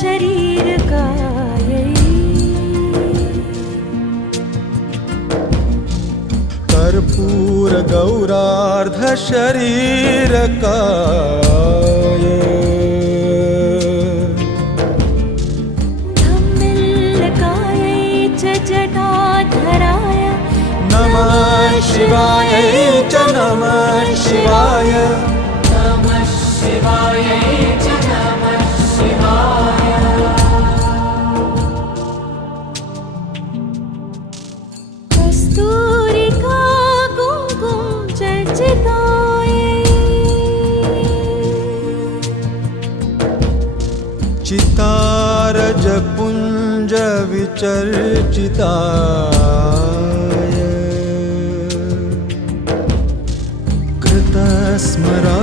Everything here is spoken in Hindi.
शरीरकायै कर्पूर गौरार्ध शरीरकाय धम्मिल्लकायै च जटाधराय नमः शिवाय च नमः शिवाय नमः शिवाय च नमः शिवाय कस्तूरिका कुङ्कुमचर्चिताय चितारज पुंज विचर्चिताय कृतस्मरा